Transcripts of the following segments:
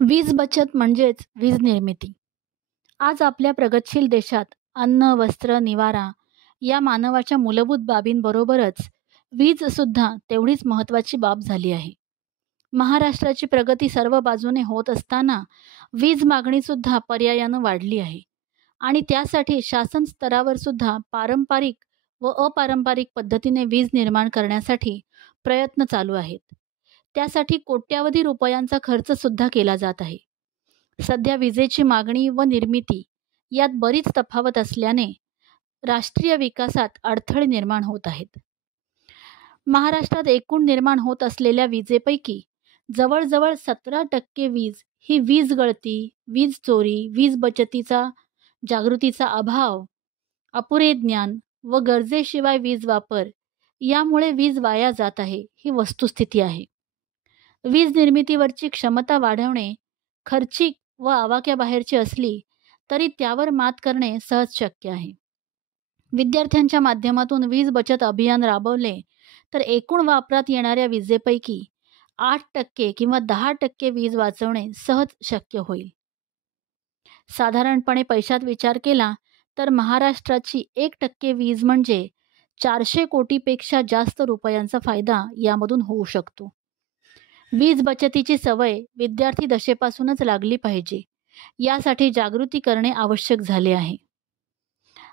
वीज बचत म्हणजेच वीज निर्मिती. आज आपल्या प्रगतशील देशात अन्न, वस्त्र, निवारा या मानवाच्या मूलभूत बाबींबरोबरच वीज सुद्धा तेवढीच महत्त्वाची बाब झाली आहे. महाराष्ट्राची प्रगती सर्व बाजूने होत असताना वीज मागणीसुद्धा पर्यायानं वाढली आहे आणि त्यासाठी शासन स्तरावर सुद्धा पारंपरिक व अपारंपरिक पद्धतीने वीज निर्माण करण्यासाठी प्रयत्न चालू आहेत. त्यासाठी कोट्यावधी रुपयांचा खर्च सुद्धा केला जात आहे. सध्या विजेची मागणी व निर्मिती यात बरीच तफावत असल्याने राष्ट्रीय विकासात अडथळे निर्माण होत आहेत. महाराष्ट्रात एकूण निर्माण होत असलेल्या विजेपैकी जवळजवळ 17% वीज ही वीज गळती, वीज चोरी, वीज बचतीचा जागृतीचा अभाव, अपुरे ज्ञान व गरजेशिवाय वीज वापर यामुळे वीज वाया जात आहे, ही वस्तुस्थिती आहे. वीज निर्मितीवरची क्षमता वाढवणे खर्चिक व आवाक्याबाहेरची असली तरी त्यावर मात करणे सहज शक्य आहे. विद्यार्थ्यांच्या माध्यमातून वीज बचत अभियान राबवले तर एकूण वापरात येणाऱ्या विजेपैकी 8% किंवा 10% वीज वाचवणे सहज शक्य होईल. साधारणपणे पैशात विचार केला तर महाराष्ट्राची 1% वीज म्हणजे 400 कोटीपेक्षा जास्त रुपयांचा फायदा यामधून होऊ शकतो. वीज बचतीची सवय विद्यार्थी दशेपासूनच लागली पाहिजे, यासाठी जागृती करणे आवश्यक झाले आहे.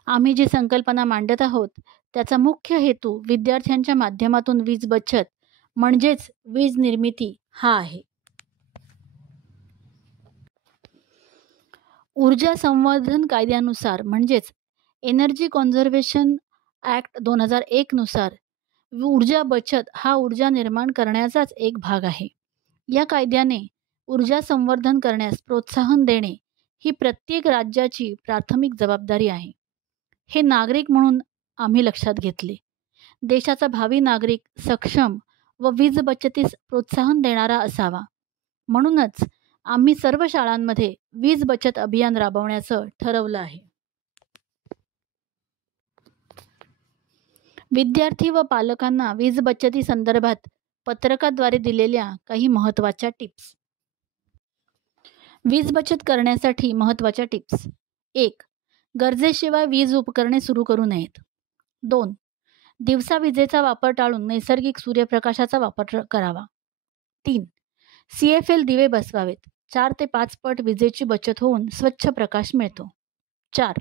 आम्ही जी संकल्पना मांडत आहोत त्याचा मुख्य हेतू विद्यार्थ्यांच्या माध्यमातून वीज बचत म्हणजेच वीज निर्मिती हा आहे. ऊर्जा संवर्धन कायद्यानुसार म्हणजेच एनर्जी कॉन्झर्वेशन ॲक्ट 2001 नुसार ऊर्जा बचत हा ऊर्जा निर्माण करण्याचाच एक भाग आहे. या कायद्याने ऊर्जा संवर्धन करण्यास प्रोत्साहन देणे ही प्रत्येक राज्याची प्राथमिक जबाबदारी आहे. हे नागरिक म्हणून आम्ही लक्षात घेतले. देशाचा भावी नागरिक सक्षम व वीज बचतीस प्रोत्साहन देणारा असावा. म्हणूनच आम्ही सर्व शाळांमध्ये वीज बचत अभियान राबवण्याचं ठरवलं आहे. विद्यार्थी व पालकांना वीज बचती संदर्भात पत्रकाद्वारे दिलेल्या काही महत्त्वाच्या टिप्स. वीज बचत करण्यासाठी महत्त्वाच्या टिप्स. 1. गरजेशिवाय वीज उपकरणे सुरू करू नयेत. 2. दिवसा विजेचा वापर टाळून नैसर्गिक सूर्यप्रकाशाचा वापर करावा. 3. CFL दिवे बसवावेत. 4 ते 5 पट विजेची बचत होऊन स्वच्छ प्रकाश मिळतो. 4.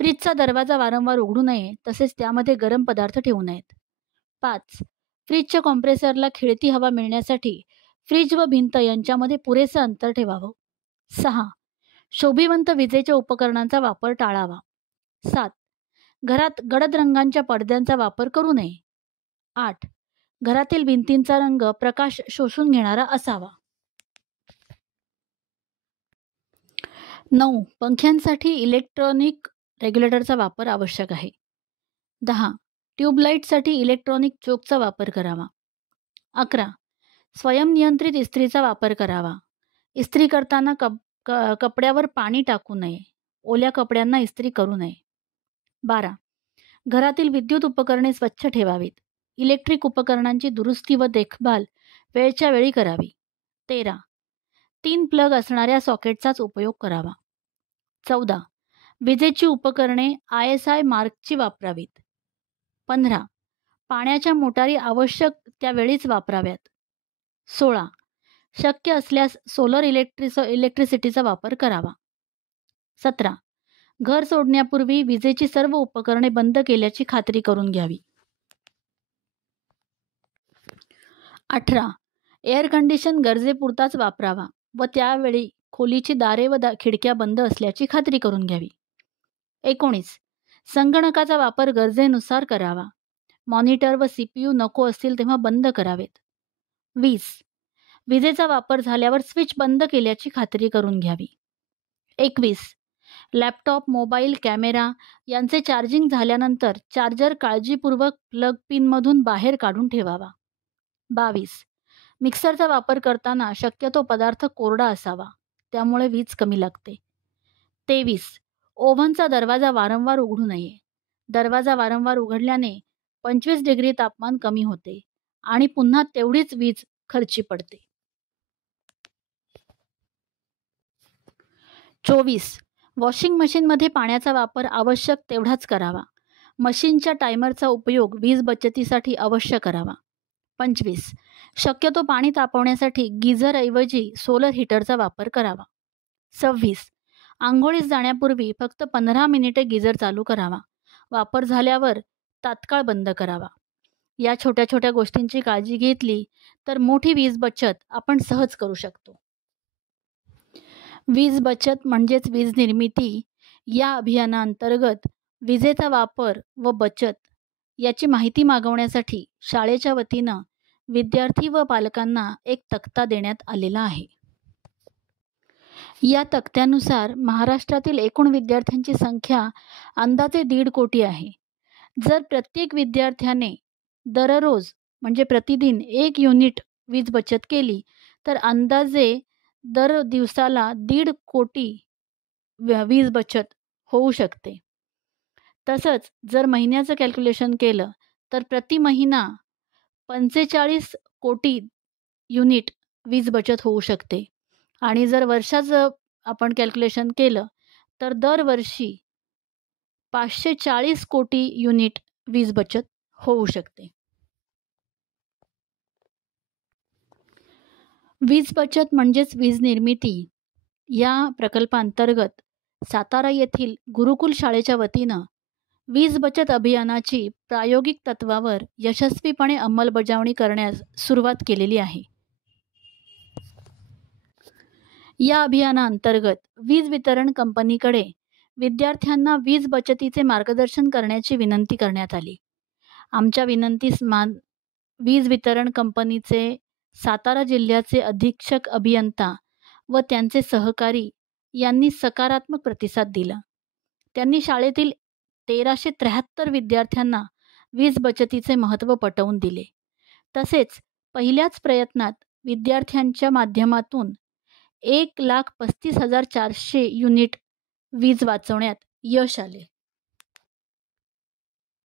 फ्रीजचा दरवाजा वारंवार उघडू नये, तसेच त्यामध्ये गरम पदार्थ ठेवू नयेत. 5. फ्रीजच्या कॉम्प्रेसरला खेळती हवा मिळण्यासाठी फ्रीज व भिंत यांच्यामध्ये पुरेसं अंतर ठेवावं. 6. शोभिवंत विजेच्या उपकरणांचा वापर टाळावा. 7. घरात गडद रंगांच्या पडद्यांचा वापर करू नये. 8. घरातील भिंतींचा रंग प्रकाश शोषून घेणारा असावा. 9. पंख्यांसाठी इलेक्ट्रॉनिक रेग्युलेटरचा वापर आवश्यक आहे. 10. ट्यूबलाईटसाठी इलेक्ट्रॉनिक चोकचा वापर करावा. 11. स्वयंनियंत्रित इस्त्रीचा वापर करावा. इस्त्री करताना कपड्यावर पाणी टाकू नये. ओल्या कपड्यांना इस्त्री करू नये. 12. घरातील विद्युत उपकरणे स्वच्छ ठेवावीत. इलेक्ट्रिक उपकरणांची दुरुस्ती व देखभाल वेळच्या वेळी करावी. 13. 3 प्लग असणाऱ्या सॉकेटचाच उपयोग करावा. 14. विजेची उपकरणे ISI मार्कची वापरावीत. 15. पाण्याच्या मोटारी आवश्यक त्यावेळीच वापराव्यात. 16. शक्य असल्यास सोलर इलेक्ट्रिसिटीचा वापर करावा. 17. घर सोडण्यापूर्वी विजेची सर्व उपकरणे बंद केल्याची खात्री करून घ्यावी. 18. एअर कंडिशन गरजेपुरताच वापरावा व त्यावेळी खोलीची दारे व खिडक्या बंद असल्याची खात्री करून घ्यावी. 19. संगणकाचा वापर गरजेनुसार करावा. मॉनिटर व CPU नको असतील तेव्हा बंद करावेत. 20. विजेचा वापर झाल्यावर स्विच बंद केल्याची खात्री करून घ्यावी. 21. लॅपटॉप, मोबाईल, कॅमेरा यांचे चार्जिंग झाल्यानंतर चार्जर काळजीपूर्वक प्लग पिनमधून बाहेर काढून ठेवावा. 22. मिक्सरचा वापर करताना शक्यतो पदार्थ कोरडा असावा, त्यामुळे वीज कमी लागते. 23. ओव्हनचा दरवाजा वारंवार उघडू नये. दरवाजा वारंवार उघडल्याने 25 डिग्री तापमान कमी होते आणि पुन्हा तेवढीच वीज खर्ची पडते. 24. वॉशिंग मशीनमध्ये पाण्याचा वापर आवश्यक तेवढाच करावा. मशीनच्या टायमरचा उपयोग वीज बचतीसाठी अवश्य करावा. 25. शक्यतो पाणी तापवण्यासाठी गिझरऐवजी सोलर हीटरचा वापर करावा. 26. अंघोळीस जाण्यापूर्वी फक्त 15 मिनिटे गिझर चालू करावा. वापर झाल्यावर तात्काळ बंद करावा. या छोट्या छोट्या गोष्टींची काळजी घेतली तर मोठी वीज बचत आपण सहज करू शकतो. वीज बचत म्हणजेच वीज निर्मिती या अभियानाअंतर्गत विजेचा वापर व बचत याची माहिती मागवण्यासाठी शाळेच्या वतीनं विद्यार्थी व पालकांना एक तक्ता देण्यात आलेला आहे. या तक्त्यानुसार महाराष्ट्रातील एकूण विद्यार्थ्यांची संख्या अंदाजे 1.5 कोटी आहे. जर प्रत्येक विद्यार्थ्याने दररोज म्हणजे प्रतिदिन 1 युनिट वीज बचत केली तर अंदाजे दर दिवसाला 1.5 कोटी वीज बचत होऊ शकते. तसंच जर महिन्याचं कॅल्क्युलेशन केलं तर प्रति महिना 45 कोटी युनिट वीज बचत होऊ शकते आणि जर वर्षाचं आपण कॅल्क्युलेशन केलं तर दरवर्षी 540 कोटी युनिट वीज बचत होऊ शकते. वीज बचत म्हणजेच वीज निर्मिती या प्रकल्पांतर्गत सातारा येथील गुरुकुल शाळेच्या वतीनं वीज बचत अभियानाची प्रायोगिक तत्वावर यशस्वीपणे अंमलबजावणी करण्यास सुरुवात केलेली आहे. या अभियानाअंतर्गत वीज वितरण कंपनीकडे विद्यार्थ्यांना वीज बचतीचे मार्गदर्शन करण्याची विनंती करण्यात आली. आमच्या विनंतीस वीज वितरण कंपनीचे सातारा जिल्ह्याचे अधीक्षक अभियंता व त्यांचे सहकारी यांनी सकारात्मक प्रतिसाद दिला. त्यांनी शाळेतील 1373 विद्यार्थ्यांना वीज बचतीचे महत्त्व पटवून दिले. तसेच पहिल्याच प्रयत्नात विद्यार्थ्यांच्या माध्यमातून 1,35,400 युनिट वीज वाचवण्यात यश आले.